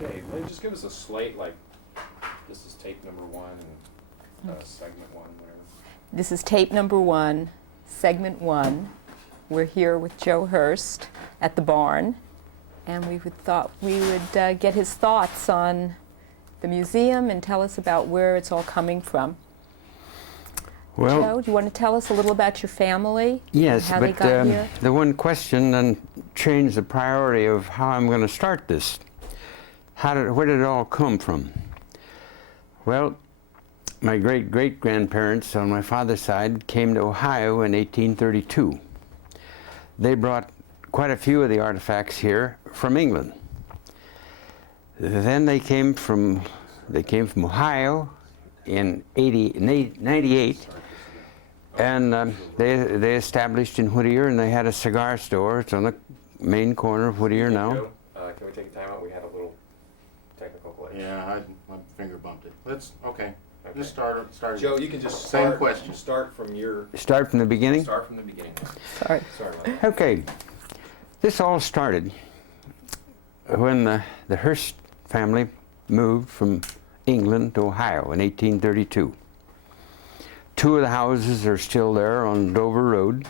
Okay, just give us a slate, like, this is tape number 1 and segment 1 there. This is tape number 1, segment 1. We're here with Joe Hurst at the barn, and we thought we would get his thoughts on the museum and tell us about where it's all coming from. Well, Joe, do you want to tell us a little about your family? yes, and how they but got here? the one question then changed the priority of how I'm going to start this. Where did it all come from? Well, my great-great-grandparents on my father's side came to Ohio in 1832. They brought quite a few of the artifacts here from England. Then they came from Ohio in 98, and they established in Whittier, and they had a cigar store. It's on the main corner of Whittier now. Joe, can we take a time out? We had a little technical glitch. Yeah, my finger bumped it. Okay. Just start. Joe, you can just Same start, question. Start from your... Start from the beginning? Start from the beginning. Sorry. Sorry about that. Okay. This all started when the Hurst family moved from England to Ohio in 1832. 2 of the houses are still there on Dover Road.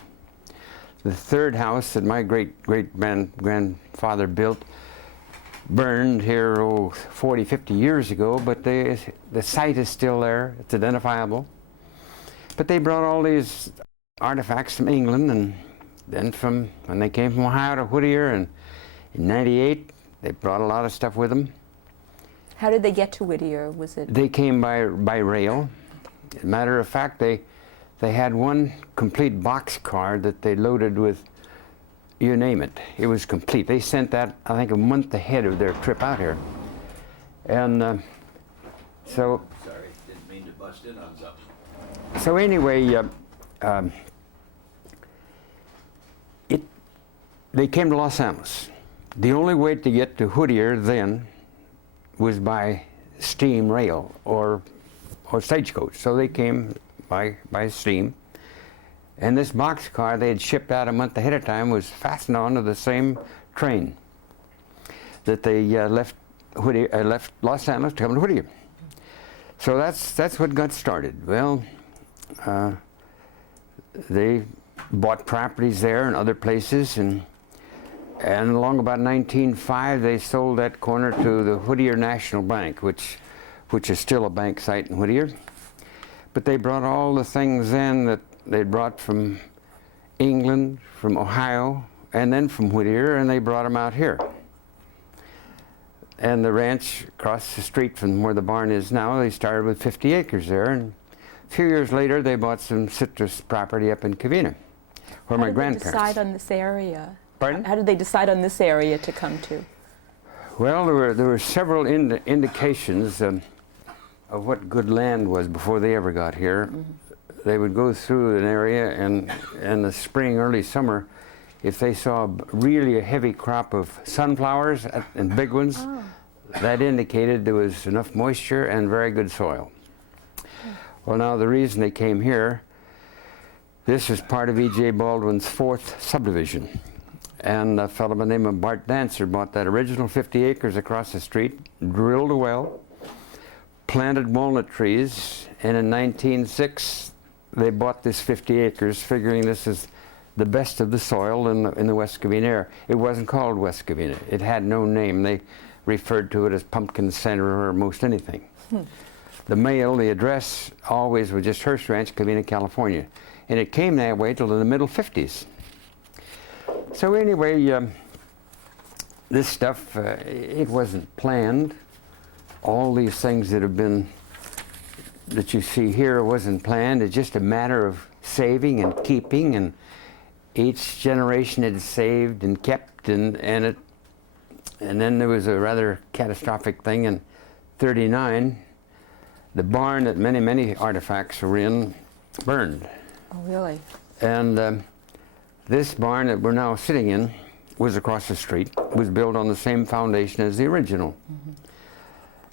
The 3rd house that my great-great-grandfather built burned here 40, 50 years ago, but the site is still there. It's identifiable. But they brought all these artifacts from England, and then when they came from Ohio to Whittier, and in 98, they brought a lot of stuff with them. How did they get to Whittier? Was it? They came by rail. As a matter of fact, they had one complete boxcar that they loaded with, you name it. It was complete. They sent that, I think, a month ahead of their trip out here. And so... Sorry, didn't mean to bust in on something. So anyway, they came to Los Angeles. The only way to get to Whittier then was by steam rail or stagecoach. So they came by steam. And this boxcar they had shipped out a month ahead of time was fastened onto the same train that they left Los Angeles to come to Whittier. So that's what got started. Well, they bought properties there and other places, and along about 1905 they sold that corner to the Whittier National Bank, which is still a bank site in Whittier. But they brought all the things in that they brought from England, from Ohio, and then from Whittier, and they brought them out here. And the ranch across the street from where the barn is now, they started with 50 acres there, and a few years later they bought some citrus property up in Covina, where my grandparents... How did they decide on this area? Pardon? How did they decide on this area to come to? Well, there were several indications of what good land was before they ever got here. Mm-hmm. They would go through an area, and in the spring, early summer, if they saw really a heavy crop of sunflowers and big ones, that indicated there was enough moisture and very good soil. Well, now the reason they came here, this is part of E.J. Baldwin's 4th subdivision. And a fellow by the name of Bart Dancer bought that original 50 acres across the street, drilled a well, planted walnut trees, and in 1906 they bought this 50 acres, figuring this is the best of the soil in the West Covina area. It wasn't called West Covina. It had no name. They referred to it as Pumpkin Center or most anything. The mail, the address, always was just Hurst Ranch, Covina, California. And it came that way till in the middle 50s. So anyway, this stuff, it wasn't planned. All these things that you see here wasn't planned. It's just a matter of saving and keeping, and each generation had saved and kept, and then there was a rather catastrophic thing in '39. The barn that many artifacts were in burned. Oh, really? And this barn that we're now sitting in was across the street. It was built on the same foundation as the original. Mm-hmm.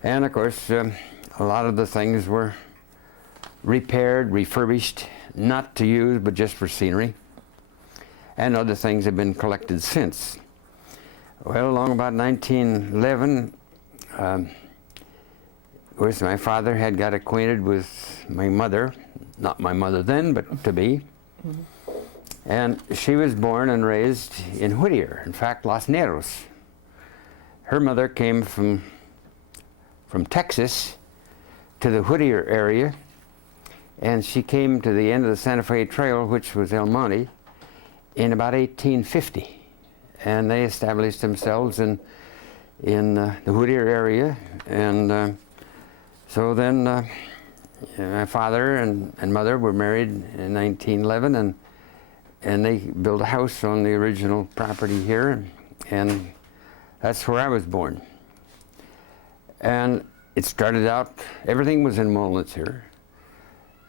And of course, a lot of the things were repaired, refurbished, not to use, but just for scenery. And other things have been collected since. Well, along about 1911, of course, my father had got acquainted with my mother, not my mother then, but to be. And she was born and raised in Whittier, in fact, Los Negros. Her mother came from Texas to the Whittier area, and she came to the end of the Santa Fe Trail, which was El Monte, in about 1850. And they established themselves in the Whittier area. And so then my father and mother were married in 1911, and they built a house on the original property here, and that's where I was born. And it started out, everything was in walnuts here.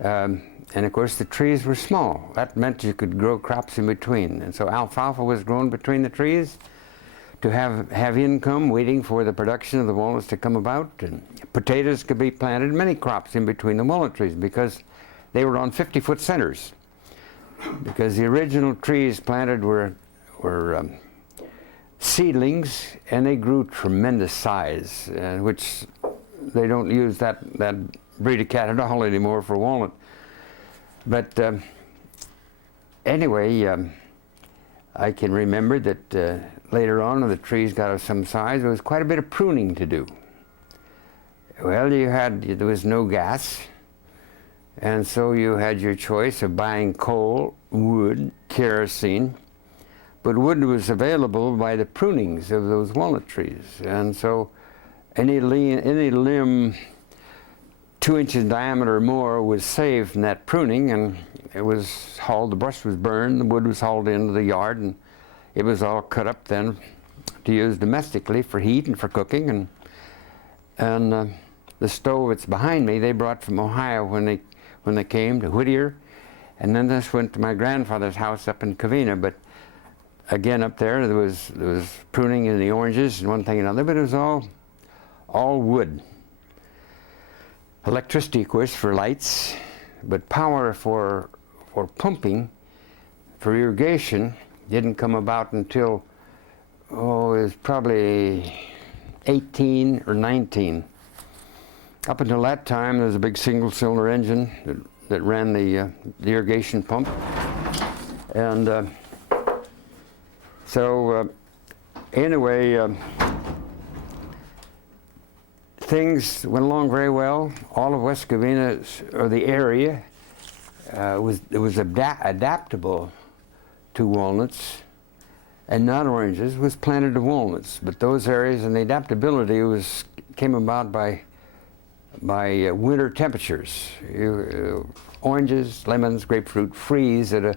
And of course the trees were small. That meant you could grow crops in between. And so alfalfa was grown between the trees to have income waiting for the production of the walnuts to come about. And potatoes could be planted, many crops in between the walnut trees, because they were on 50-foot centers. Because the original trees planted were seedlings, and they grew tremendous size, which they don't use that breed of cat at all anymore for walnut. But anyway, I can remember that later on, when the trees got of some size, there was quite a bit of pruning to do. Well, there was no gas, and so you had your choice of buying coal, wood, kerosene, but wood was available by the prunings of those walnut trees. And so any limb 2 inches in diameter or more was saved from that pruning, and it was hauled, the brush was burned, the wood was hauled into the yard, and it was all cut up then to use domestically for heat and for cooking. And the stove that's behind me, they brought from Ohio when they came to Whittier, and then this went to my grandfather's house up in Covina. But again, up there was pruning in the oranges and one thing and another, but it was all wood. Electricity, of course, for lights, but power for pumping, for irrigation, didn't come about until, it was probably 18 or 19. Up until that time, there was a big single-cylinder engine that ran the irrigation pump. And anyway, things went along very well. All of West Covina, or the area, was adaptable to walnuts, and not oranges, was planted to walnuts. But those areas, and the adaptability came about by winter temperatures. Oranges, lemons, grapefruit freeze at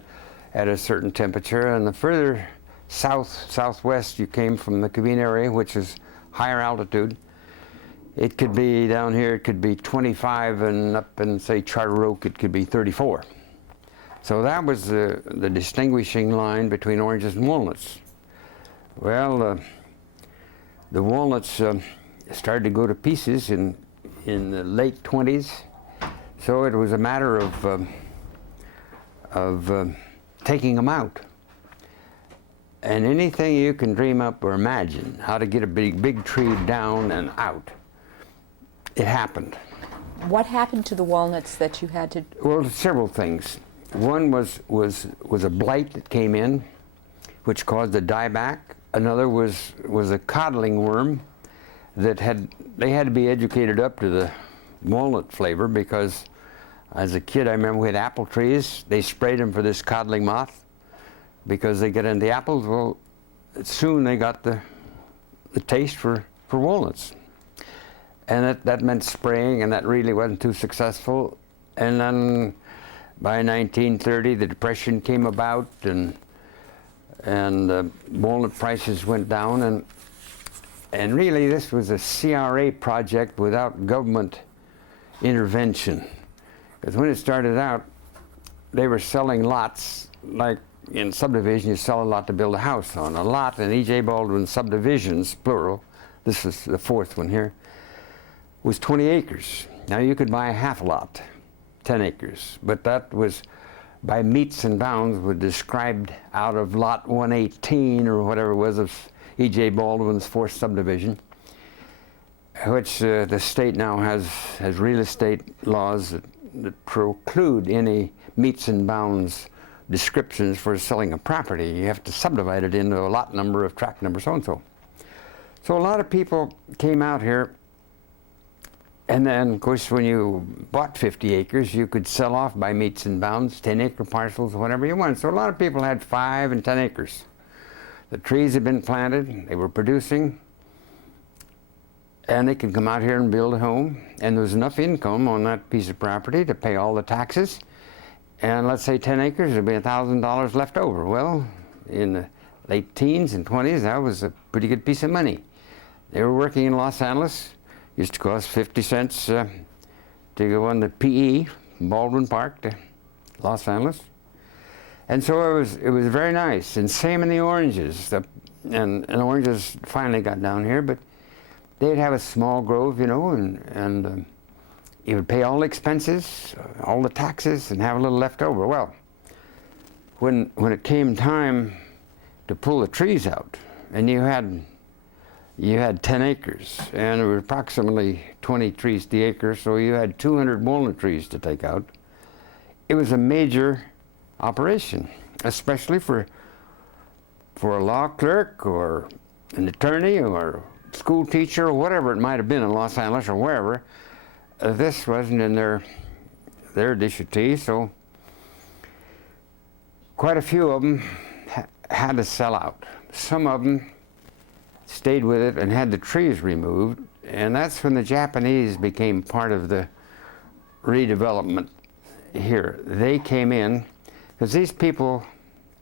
a certain temperature, and the further southwest you came from the Covina area, which is higher altitude, it could be down here, it could be 25, and up in, say, Charter Oak, it could be 34. So that was the distinguishing line between oranges and walnuts. Well, the walnuts started to go to pieces in the late 20s, so it was a matter of taking them out. And anything you can dream up or imagine, how to get a big tree down and out, it happened. What happened to the walnuts that you had to? Well, several things. One was a blight that came in, which caused a dieback. Another was a codling worm that they had to be educated up to the walnut flavor, because as a kid I remember we had apple trees. They sprayed them for this codling moth because they get in the apples. Well, soon they got the taste for walnuts. And that meant spraying, and that really wasn't too successful. And then by 1930, the Depression came about, and walnut prices went down, and really this was a CRA project without government intervention. Because when it started out, they were selling lots, like in subdivision, you sell a lot to build a house on. A lot in E.J. Baldwin subdivisions, plural, this is the fourth one here, was 20 acres. Now you could buy a half a lot, 10 acres, but that was by meets and bounds was described out of lot 118 or whatever it was of E.J. Baldwin's fourth subdivision. which the state now has real estate laws that preclude any meets and bounds descriptions for selling a property. You have to subdivide it into a lot number of tract number so-and-so. So a lot of people came out here, and then of course when you bought 50 acres you could sell off by meets and bounds, 10-acre parcels, whatever you want. So a lot of people had 5 and 10 acres. The trees had been planted, they were producing, and they could come out here and build a home, and there was enough income on that piece of property to pay all the taxes, and let's say 10 acres, there'd be $1,000 left over. Well, in the late teens and 20s, that was a pretty good piece of money. They were working in Los Angeles. Used to cost 50 cents to go on the PE, Baldwin Park to Los Angeles. And so it was very nice, and same in the oranges. And oranges finally got down here, but they'd have a small grove, you know, and you would pay all the expenses, all the taxes, and have a little left over. Well, when it came time to pull the trees out, and you had 10 acres, and there were approximately 20 trees to the acre, so you had 200 walnut trees to take out. It was a major operation, especially for a law clerk or an attorney or school teacher or whatever it might have been in Los Angeles or wherever. This wasn't in their dish of tea, so quite a few of them had to sell out. Some of them stayed with it and had the trees removed, and that's when the Japanese became part of the redevelopment here. They came in, because these people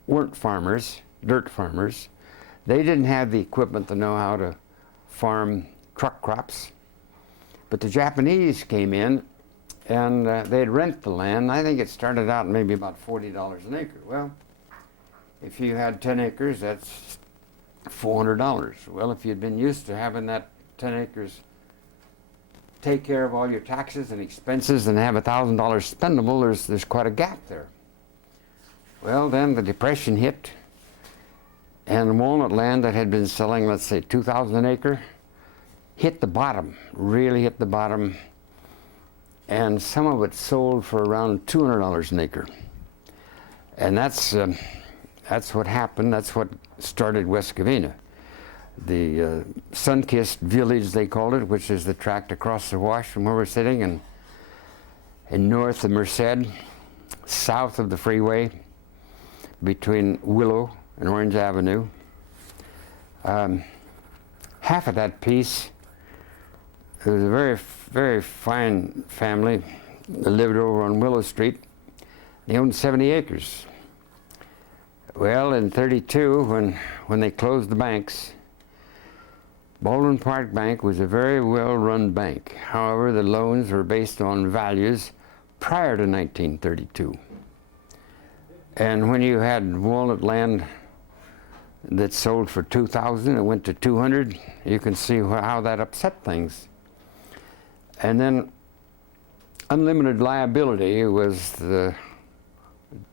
weren't farmers, dirt farmers. They didn't have the equipment to know how to farm truck crops. But the Japanese came in, and they'd rent the land. I think it started out maybe about $40 an acre. Well, if you had 10 acres, that's $400. Well, if you'd been used to having that 10 acres take care of all your taxes and expenses and have $1,000 spendable, there's quite a gap there. Well, then the Depression hit, and walnut land that had been selling, let's say, $2,000 an acre, hit the bottom, really hit the bottom, and some of it sold for around $200 an acre. And that's what happened. That's what started West Covina. The sun-kissed village, they called it, which is the tract across the wash from where we're sitting, and north of Merced, south of the freeway, between Willow and Orange Avenue. Half of that piece, it was a very, very fine family that lived over on Willow Street. They owned 70 acres. Well, in '32, when they closed the banks, Baldwin Park Bank was a very well-run bank. However, the loans were based on values prior to 1932. And when you had walnut land that sold for $2,000, it went to $200. You can see how that upset things. And then unlimited liability was the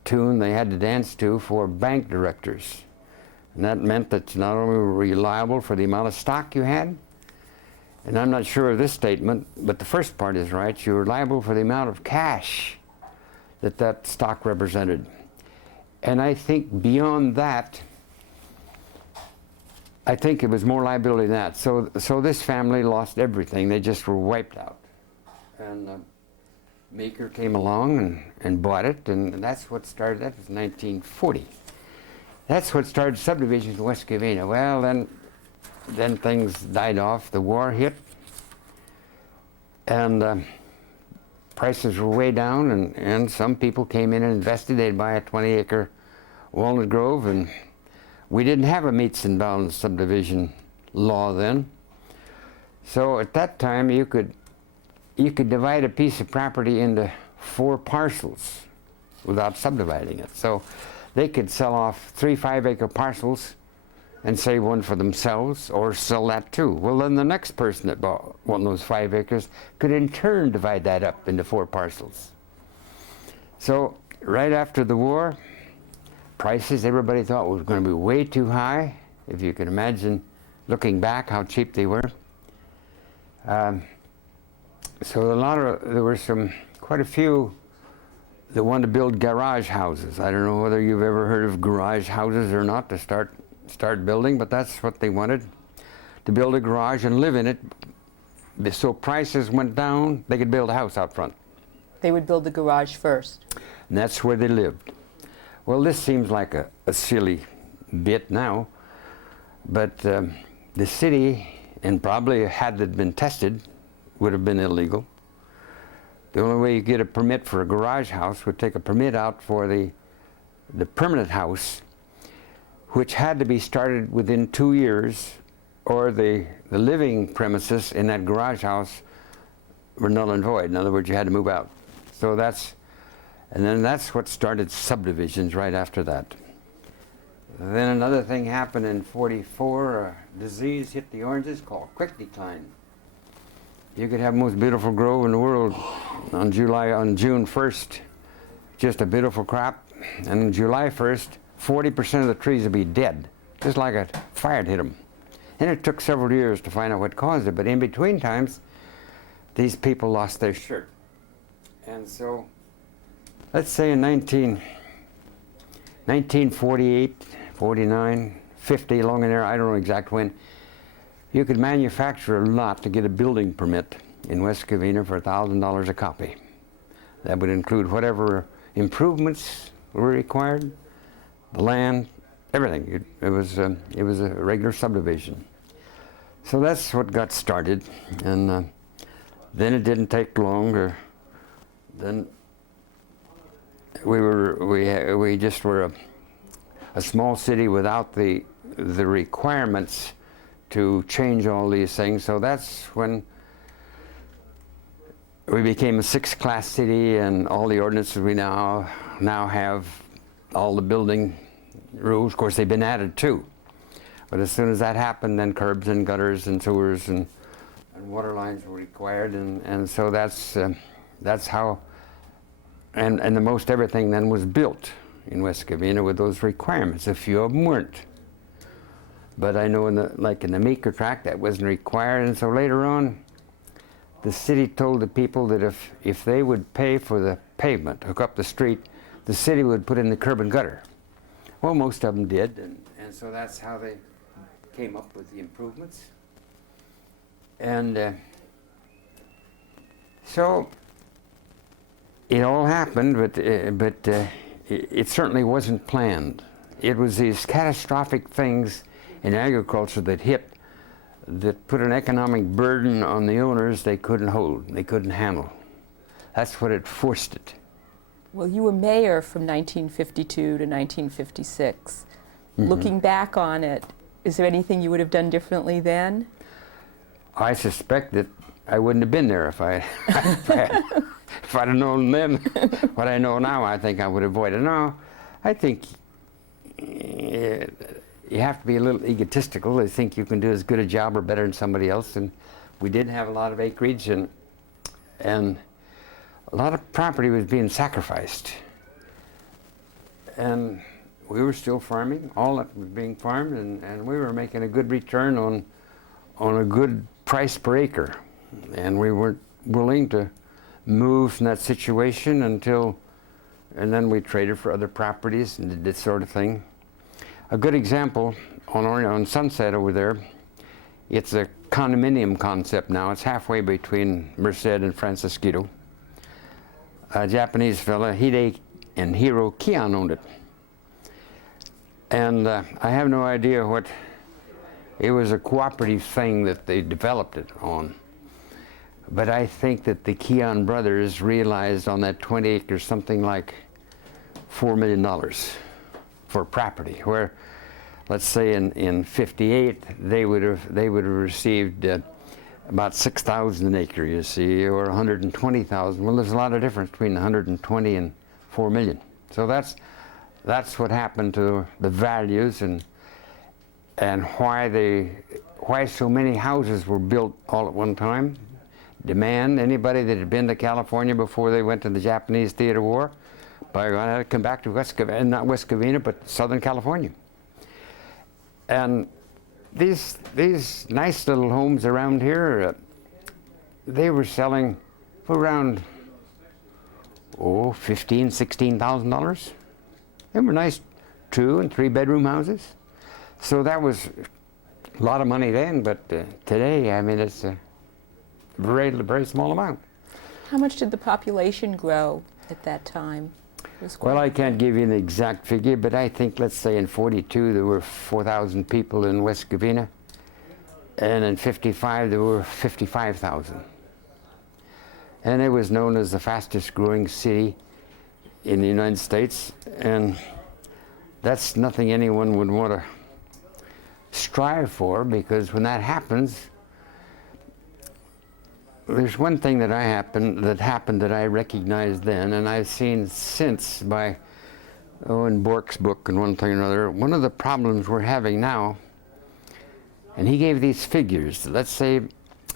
tune they had to dance to for bank directors. And that meant that you not only were you liable for the amount of stock you had, and I'm not sure of this statement, but the first part is right, you were liable for the amount of cash that stock represented. And I think beyond that, I think it was more liability than that. So this family lost everything. They just were wiped out. And Meeker came along and bought it, and that's what started, that was 1940. That's what started subdivisions in West Covina. Well, then things died off. The war hit, and prices were way down, and some people came in and invested. They'd buy a 20-acre walnut grove, and we didn't have a meets and bounds subdivision law then. So at that time, you could divide a piece of property into 4 parcels without subdividing it. So they could sell off 3 5-acre parcels and save one for themselves, or sell that too. Well, then the next person that bought one of those 5 acres could in turn divide that up into 4 parcels. So right after the war, prices everybody thought was going to be way too high. If you can imagine looking back how cheap they were. So there were quite a few that wanted to build garage houses. I don't know whether you've ever heard of garage houses or not to start building, but that's what they wanted, to build a garage and live in it. So prices went down, they could build a house out front. They would build the garage first. And that's where they lived. Well, this seems like a silly bit now, but the city, and probably had it been tested, would have been illegal. The only way you get a permit for a garage house would take a permit out for the permanent house, which had to be started within 2 years, or the living premises in that garage house were null and void. In other words, you had to move out. So then that's what started subdivisions right after that. Then another thing happened in '44, a disease hit the oranges called quick decline. You could have the most beautiful grove in the world on June 1st, just a beautiful crop, and on July 1st, 40% of the trees would be dead, just like a fire had hit them. And it took several years to find out what caused it, but in between times, these people lost their shirt. And so, let's say in 1948, 49, 50, along in there, I don't know exact when, you could manufacture a lot to get a building permit in West Covina for $1,000 a copy. That would include whatever improvements were required, the land, everything. It was a regular subdivision. So that's what got started, and then it didn't take long. Then we just were a small city without the requirements to change all these things. So that's when we became a 6th-class city, and all the ordinances we now have, all the building rules, of course, they've been added too. But as soon as that happened, then curbs and gutters and sewers and water lines were required, and so that's how. And the most everything then was built in West Covina with those requirements. A few of them weren't. But I know in the Meeker tract that wasn't required, and so later on, the city told the people that if they would pay for the pavement, hook up the street, the city would put in the curb and gutter. Well, most of them did, and so that's how they came up with the improvements. And so it all happened, but it certainly wasn't planned. It was these catastrophic things in agriculture that put an economic burden on the owners they couldn't hold, they couldn't handle. That's what it forced it. Well, you were mayor from 1952 to 1956. Mm-hmm. Looking back on it, is there anything you would have done differently then? I suspect that I wouldn't have been there if I'd have known then what I know now. I think I would avoid it. No, I think you have to be a little egotistical to think you can do as good a job or better than somebody else. And we did have a lot of acreage, and a lot of property was being sacrificed. And we were still farming. All that was being farmed, and we were making a good return on a good price per acre. And we weren't willing to move from that situation and then we traded for other properties and did this sort of thing. A good example on Sunset over there, it's a condominium concept now. It's halfway between Merced and Francisquito. A Japanese fella, Hide and Hiro Kian, owned it. And I have no idea what, it was a cooperative thing that they developed it on. But I think that the Kian brothers realized on that 20 acres something like $4 million for property, where, let's say in '58, they would have received about 6,000 an acre, you see, or 120,000. Well, there's a lot of difference between 120 and 4 million. So that's what happened to the values and why so many houses were built all at one time. Demand, anybody that had been to California before they went to the Japanese Theater War, by God, had to come back to West Covina, not West Covina, but Southern California. And these nice little homes around here, they were selling for around, $15,000-16,000. They were nice 2- and 3-bedroom houses. So that was a lot of money then, but today, I mean, it's a very small amount. How much did the population grow at that time? It was Well, quite- I can't give you an exact figure, but I think, let's say in 42, there were 4,000 people in West Covina, and in 55, there were 55,000. And it was known as the fastest growing city in the United States, and that's nothing anyone would want to strive for, because when that happens, there's one thing that happened that I recognized then, and I've seen since by in Bork's book and one thing or another. One of the problems we're having now, and he gave these figures, let's say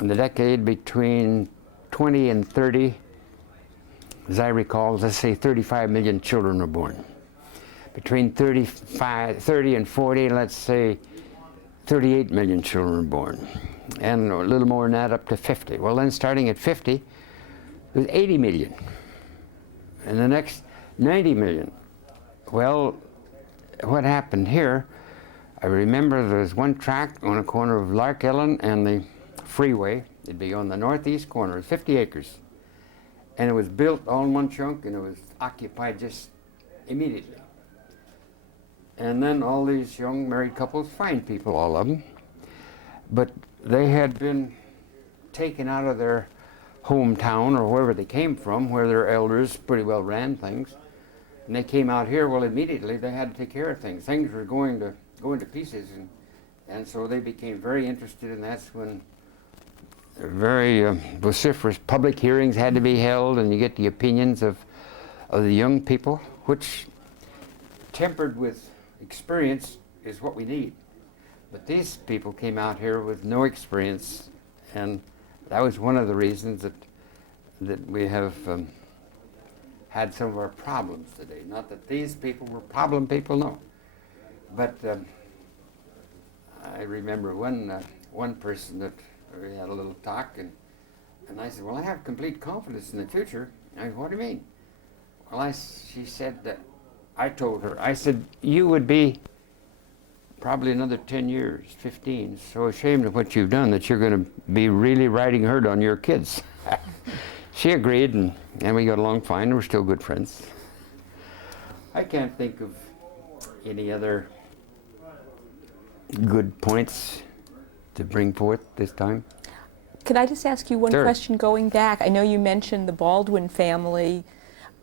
in the decade between 20 and 30, as I recall, let's say 35 million children were born. Between 30 and 40, let's say 38 million children were born. And a little more than that, up to 50. Well, then starting at 50, it was 80 million. And the next, 90 million. Well, what happened here, I remember there was one tract on the corner of Lark Ellen and the freeway. It'd be on the northeast corner, 50 acres. And it was built all in one chunk, and it was occupied just immediately. And then all these young married couples, fine people, all of them, but they had been taken out of their hometown or wherever they came from, where their elders pretty well ran things, and they came out here. Well, immediately they had to take care of things. Things were going to pieces, and so they became very interested, and that's when very vociferous public hearings had to be held, and you get the opinions of the young people, which, tempered with experience, is what we need. But these people came out here with no experience, and that was one of the reasons that we have had some of our problems today. Not that these people were problem people, no. But I remember one person that we had a little talk, and I said, well, I have complete confidence in the future. I said, what do you mean? Well, she said that, I told her, I said, you would be probably another 10 years, 15, so ashamed of what you've done that you're going to be really riding herd on your kids. She agreed, and we got along fine. We're still good friends. I can't think of any other good points to bring forth this time. Could I just ask you one Sure. question going back? I know you mentioned the Baldwin family.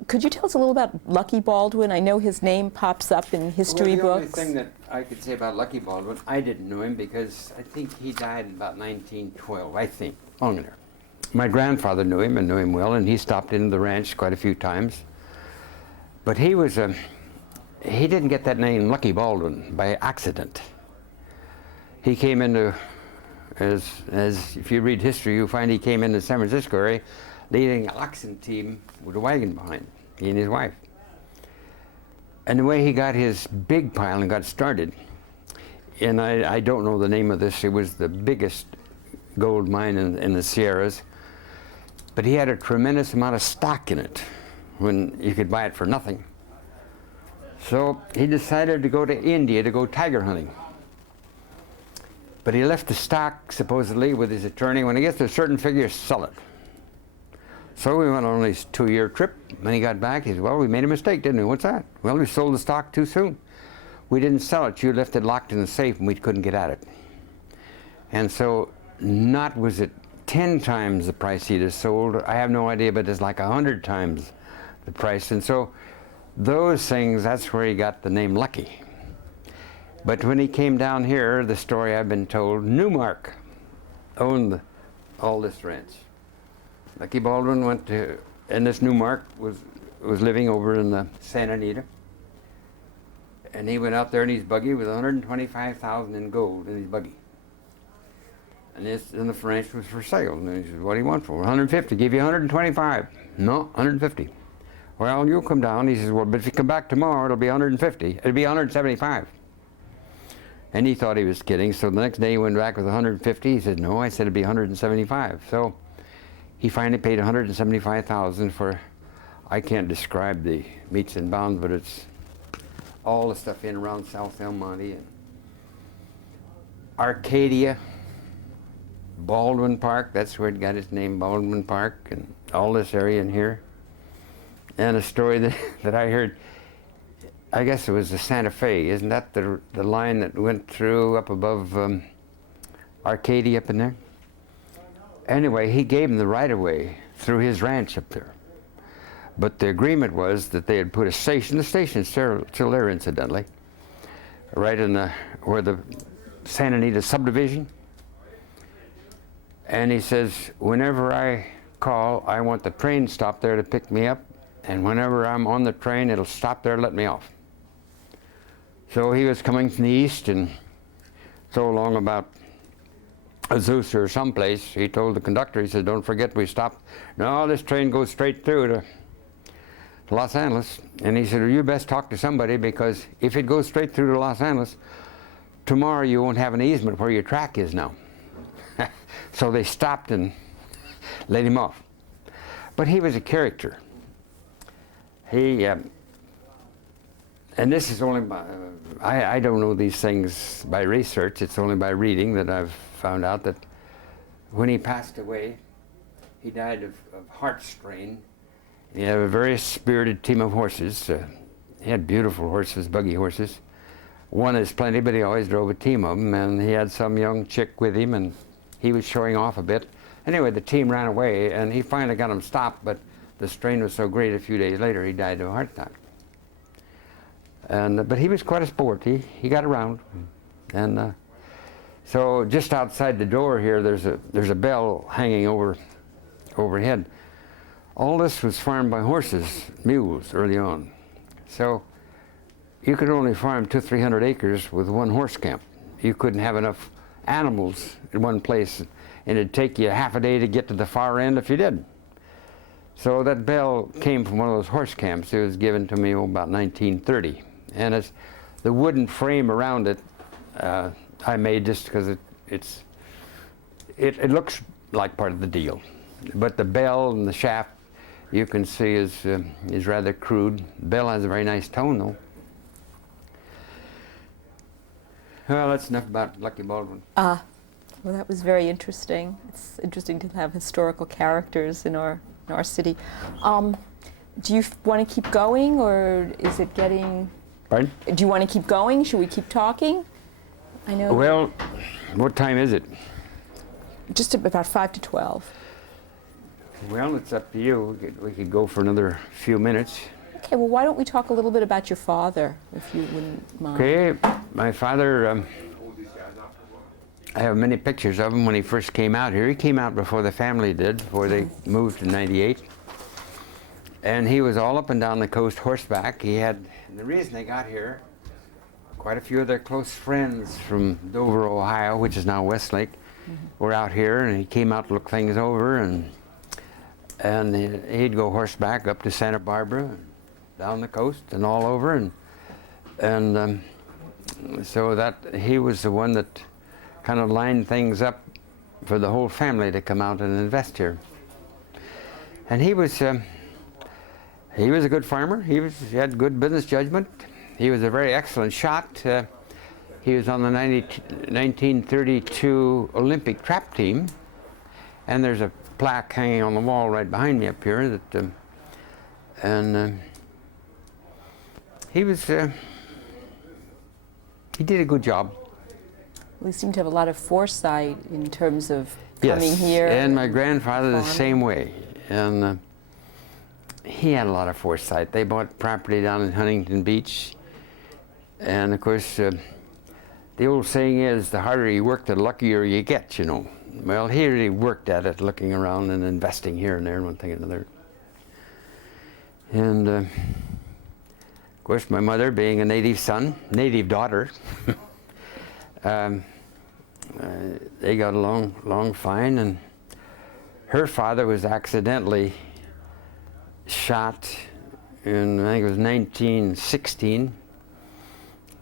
Could you tell us a little about Lucky Baldwin? I know his name pops up in history Well, the books. only thing that I could say about Lucky Baldwin, I didn't know him because I think he died in about 1912, I think, long there. My grandfather knew him and knew him well, and he stopped into the ranch quite a few times. But he didn't get that name Lucky Baldwin by accident. He came into, as if you read history, you'll find he came into San Francisco area leading an oxen team with a wagon behind, he and his wife. And the way he got his big pile and got started, and I don't know the name of this, it was the biggest gold mine in the Sierras, but he had a tremendous amount of stock in it when you could buy it for nothing. So he decided to go to India to go tiger hunting. But he left the stock, supposedly, with his attorney. When he gets to a certain figure, sell it. So we went on this 2-year trip. When he got back, he said, well, we made a mistake, didn't we? What's that? Well, we sold the stock too soon. We didn't sell it. You left it locked in the safe, and we couldn't get at it. And so, not was it 10 times the price he'd have sold. I have no idea, but it's like 100 times the price. And so, those things, that's where he got the name Lucky. But when he came down here, the story I've been told, Newmark owned all this ranch. Lucky Baldwin went to, and this Newmark was living over in the Santa Anita. And he went out there in his buggy with $125,000 in gold in his buggy. And the ranch was for sale. And he said, what do you want for? 150, give you 125. No, 150. Well, you'll come down. He says, well, but if you come back tomorrow, it'll be 150. It'll be 175. And he thought he was kidding, so the next day he went back with 150. He said, no, I said it'd be 175. So he finally paid $175,000 for, I can't describe the meets and bounds, but it's all the stuff in around South El Monte and Arcadia, Baldwin Park, that's where it got its name, Baldwin Park, and all this area in here. And a story that I heard, I guess it was the Santa Fe, isn't that the line that went through up above Arcadia up in there? Anyway, he gave him the right-of-way through his ranch up there. But the agreement was that they had put a station, the station's still there incidentally, right in where the Santa Anita subdivision. And he says, whenever I call, I want the train stop there to pick me up, and whenever I'm on the train, it'll stop there and let me off. So he was coming from the east, and so along about Azusa or someplace, he told the conductor, he said, don't forget we stopped. No, this train goes straight through to Los Angeles. And he said, well, you best talk to somebody, because if it goes straight through to Los Angeles, tomorrow you won't have an easement where your track is now. So they stopped and let him off. But he was a character. He, and this is only by, I don't know these things by research, it's only by reading that I've found out that when he passed away, he died of heart strain. He had a very spirited team of horses. He had beautiful horses, buggy horses. One is plenty, but he always drove a team of them, and he had some young chick with him, and he was showing off a bit. Anyway, the team ran away, and he finally got them stopped, but the strain was so great a few days later he died of a heart attack. And, but he was quite a sport. He got around. And so just outside the door here, there's a bell hanging overhead. All this was farmed by horses, mules, early on. So you could only farm 200-300 acres with one horse camp. You couldn't have enough animals in one place, and it'd take you half a day to get to the far end if you did. So that bell came from one of those horse camps. It was given to me about 1930. And it's the wooden frame around it I made just because it looks like part of the deal. But the bell and the shaft you can see is rather crude. The bell has a very nice tone though. Well, that's enough about Lucky Baldwin. Well, that was very interesting. It's interesting to have historical characters in our city. Do you want to keep going, or is it getting... Pardon? Do you want to keep going? Should we keep talking? I know... Well, what time is it? Just about 5 to 12. Well, it's up to you. We could go for another few minutes. Okay, well, why don't we talk a little bit about your father, if you wouldn't mind. Okay, my father, I have many pictures of him when he first came out here. He came out before the family did, before they moved in '98. And he was all up and down the coast horseback. He had, and the reason they got here, quite a few of their close friends from Dover, Ohio, which is now Westlake, were out here, and he came out to look things over, and he'd go horseback up to Santa Barbara, down the coast and all over, and so that he was the one that kind of lined things up for the whole family to come out and invest here. And he was a good farmer. He had good business judgment. He was a very excellent shot. He was on the 1932 Olympic trap team, and there's a plaque hanging on the wall right behind me up here that he did a good job. We seem to have a lot of foresight in terms of coming here. Yes, and my grandfather the same way. And he had a lot of foresight. They bought property down in Huntington Beach. And of course, the old saying is, the harder you work, the luckier you get, you know. Well, he really worked at it, looking around and investing here and there and one thing and another. And of course, my mother, being a native daughter, they got along fine, and her father was accidentally shot in, I think it was 1916.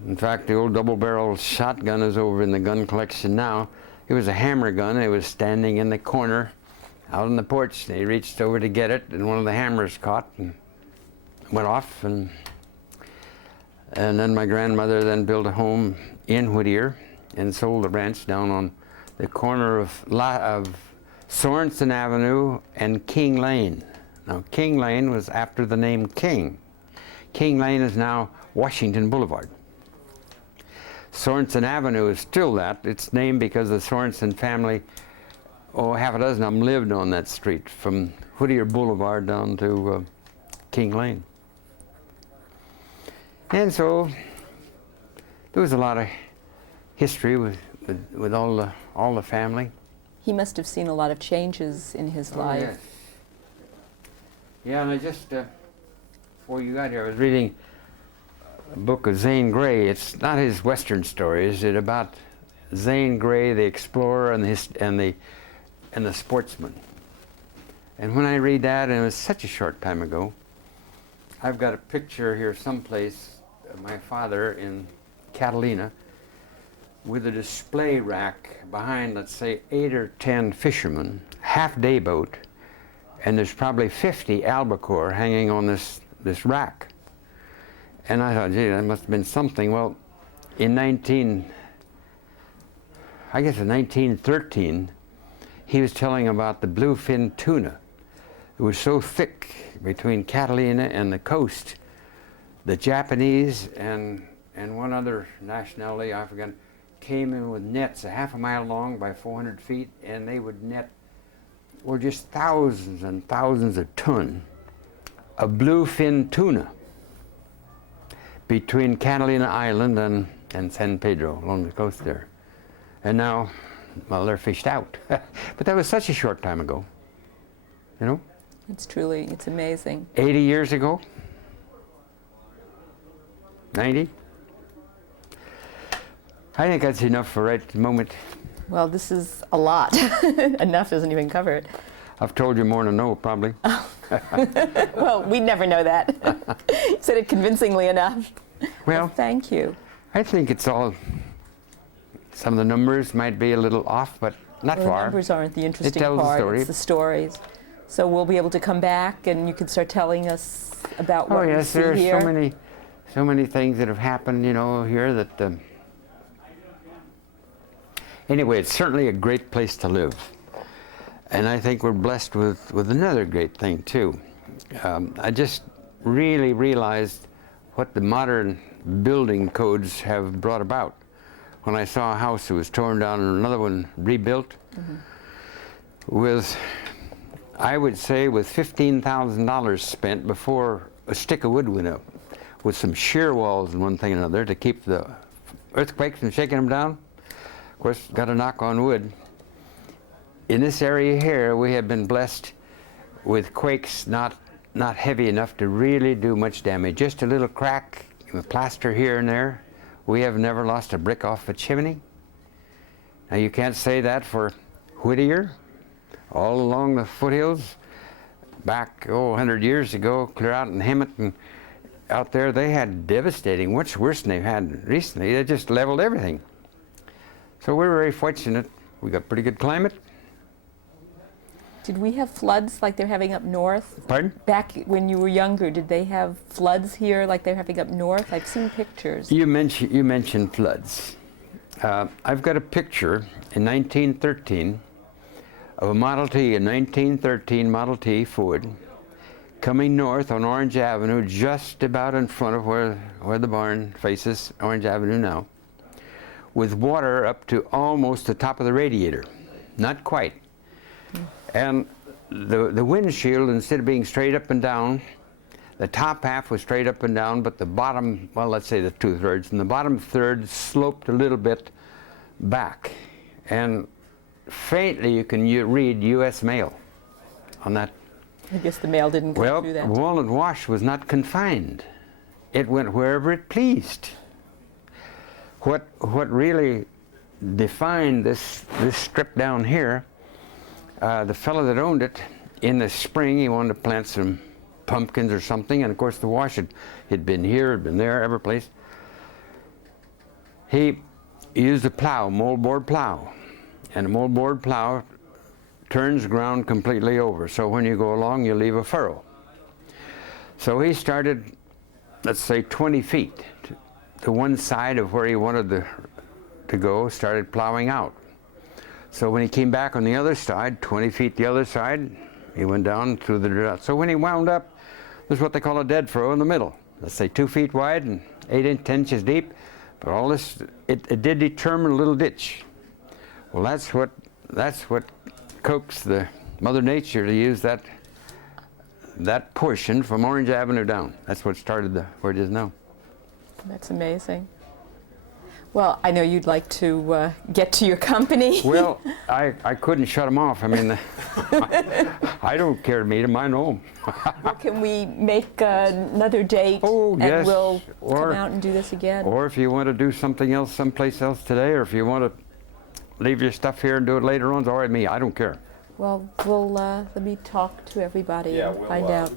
In fact, the old double-barrel shotgun is over in the gun collection now. It was a hammer gun. It was standing in the corner out on the porch. And he reached over to get it, and one of the hammers caught and went off. And then my grandmother then built a home in Whittier and sold the ranch down on the corner of Sorensen Avenue and King Lane. Now, King Lane was after the name King. King Lane is now Washington Boulevard. Sorensen Avenue is still that. It's named because the Sorensen family, half a dozen of them lived on that street from Whittier Boulevard down to King Lane. And so there was a lot of history with all the family. He must have seen a lot of changes in his life. Yes. Yeah, and I just, before you got here, I was reading a book of Zane Grey. It's not his Western stories. It's about Zane Grey, the explorer and the sportsman. And when I read that, and it was such a short time ago, I've got a picture here someplace of my father in Catalina with a display rack behind, let's say, 8 or 10 fishermen, half-day boat, and there's probably 50 albacore hanging on this rack. And I thought, gee, that must have been something. Well, in 1913, he was telling about the bluefin tuna. It was so thick between Catalina and the coast. The Japanese and one other nationality, I forgot, came in with nets a half a mile long by 400 feet, and they would net, or just thousands and thousands of ton of bluefin tuna between Catalina Island and San Pedro along the coast there. And now, well, they're fished out. But that was such a short time ago, you know? It's amazing. 80 years ago? 90? I think that's enough for right at the moment. Well, this is a lot. Enough doesn't even cover it. I've told you more than I know, probably. Well, we never know that. You said it convincingly enough. Well, thank you. I think it's all, some of the numbers might be a little off, but not The far. numbers aren't the interesting tells the part, story. it's the stories. So we'll be able to come back and you can start telling us about what Oh we yes, see there are here. so many things that have happened, you know, here that. Anyway, it's certainly a great place to live, and I think we're blessed with another great thing too. I just really realized what the modern building codes have brought about. When I saw a house that was torn down and another one rebuilt, with, I would say, with $15,000 spent before a stick of wood went up, with some shear walls and one thing and another to keep the earthquakes from shaking them down. Of course, got to knock on wood. In this area here, we have been blessed with quakes not heavy enough to really do much damage. Just a little crack with plaster here and there. We have never lost a brick off a chimney. Now you can't say that for Whittier, all along the foothills. Back, 100 years ago, clear out in Hemet and out there, they had devastating, much worse than they've had recently. They just leveled everything. So we're very fortunate. We got pretty good climate. Did we have floods like they're having up north? Pardon? Back when you were younger, did they have floods here like they're having up north? I've seen pictures. You mentioned floods. I've got a picture in 1913 of a Model T, a 1913 Model T Ford, coming north on Orange Avenue, just about in front of where the barn faces Orange Avenue now, with water up to almost the top of the radiator. Not quite. And the windshield, instead of being straight up and down, the top half was straight up and down, but the bottom, well, let's say the 2/3, and the bottom third sloped a little bit back. And faintly you can read U.S. mail on that. I guess the mail didn't go through that. Well, Walnut Wash was not confined. It went wherever it pleased. What really defined this strip down here, the fellow that owned it, in the spring he wanted to plant some pumpkins or something, and of course the wash had been here, had been there, every place. He used a plow, moldboard plow, and a moldboard plow turns ground completely over. So when you go along, you leave a furrow. So he started, let's say 20 feet to one side of where he wanted to go, started plowing out. So when he came back on the other side, 20 feet the other side, he went down through the drought. So when he wound up, there's what they call a dead furrow in the middle. Let's say 2 feet wide and 10 inches deep. But all this, it did determine a little ditch. Well, that's what coaxed the Mother Nature to use that portion from Orange Avenue down. That's what started where it is now. That's amazing. Well, I know you'd like to get to your company. Well, I couldn't shut them off. I mean, I don't care to meet them. I know them. Well, can we make another date Oh, and yes. we'll Or- come out and do this again? Or if you want to do something else someplace else today, or if you want to leave your stuff here and do it later on, it's all right with me. I don't care. Well, let me talk to everybody Yeah, and we'll, find out.